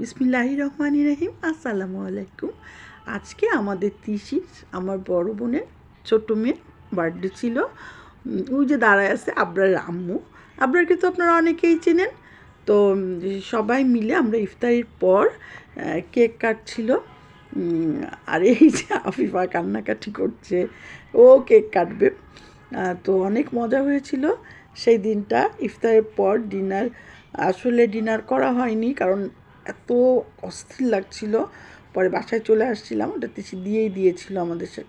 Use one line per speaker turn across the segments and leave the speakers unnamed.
বিসমিল্লাহি রহমানি রহিম, আসসালামু আলাইকুম। আজকে আমাদের তিসির, আমার বড় বোনের ছোট মেয়ে বার্থডে ছিল। ওই যে দাঁড়ায় আছে আবরার আম্মু। আবরারকে তো আপনারা অনেকেই চেনেন। তো সবাই মিলে আমরা ইফতারির পর কেক কাটছিল। আর এই যে আফিফা কান্নাকাটি করছে, ও কেক কাটবে। তো অনেক মজা হয়েছিল। সেই দিনটা ইফতারের পর ডিনার, আসলে ডিনার করা হয়নি, কারণ এত অস্থির লাগছিল। পরে বাসায় চলে আসছিলাম, ওটা তিসি দিয়েই দিয়েছিল আমাদের সা-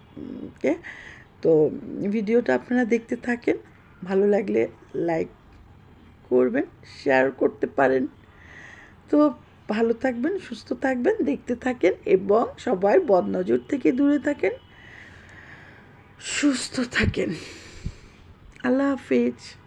কে। তো ভিডিওটা আপনারা দেখতে থাকেন, ভালো লাগলে লাইক করবেন, শেয়ার করতে পারেন। তো ভালো থাকবেন, সুস্থ থাকবেন, দেখতে থাকেন এবং সবাই বদনজর থেকে দূরে থাকেন, সুস্থ থাকেন। আল্লাহ হাফিজ।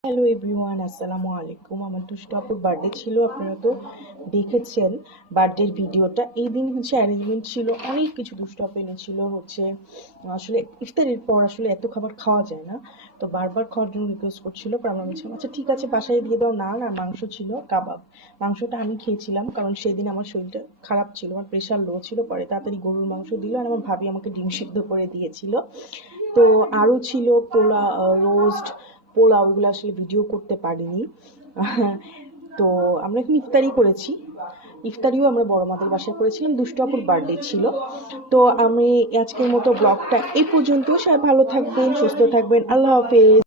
আমি
হ্যাঁ।
হ্যালো এভরিওয়ান আসসালামু আলাইকুম আমার দুষ্টু আপুর বার্থডে ছিল, আপনারা তো দেখেছেন বার্থডের ভিডিওটা। এই দিন হচ্ছে অ্যারেঞ্জমেন্ট ছিল, অনেক কিছু দুষ্টু আপু এনেছিল, হচ্ছে, আসলে ইফতারের পর আসলে এত খাবার খাওয়া যায় না। তো বারবার খাওয়ার জন্য রিকোয়েস্ট করছিল আমরা বলছিলাম আচ্ছা ঠিক আছে, বাসায় দিয়ে দাও না আর মাংস ছিল, কাবাব। মাংসটা আমি খেয়েছিলাম, কারণ সেদিন আমার শরীরটা খারাপ ছিল, আমার প্রেশার লো ছিল, পরে তাড়াতাড়ি গরুর মাংস দিল আর আমার ভাবি আমাকে ডিম সিদ্ধ করে দিয়েছিল। তো আরও ছিল পোলা রোস্ট পোলাও ওগুলো আসলে ভিডিও করতে পারিনি। তো আমরা এখন ইফতারি করেছি। ইফতারিও আমরা বড় মাদের বাসায় করেছিলাম, দুষ্টু আপুর বার্থডে ছিল। তো আমি আজকের মতো ব্লগটা এই পর্যন্ত সবাই ভালো থাকবেন, সুস্থ থাকবেন। আল্লাহ হাফেজ।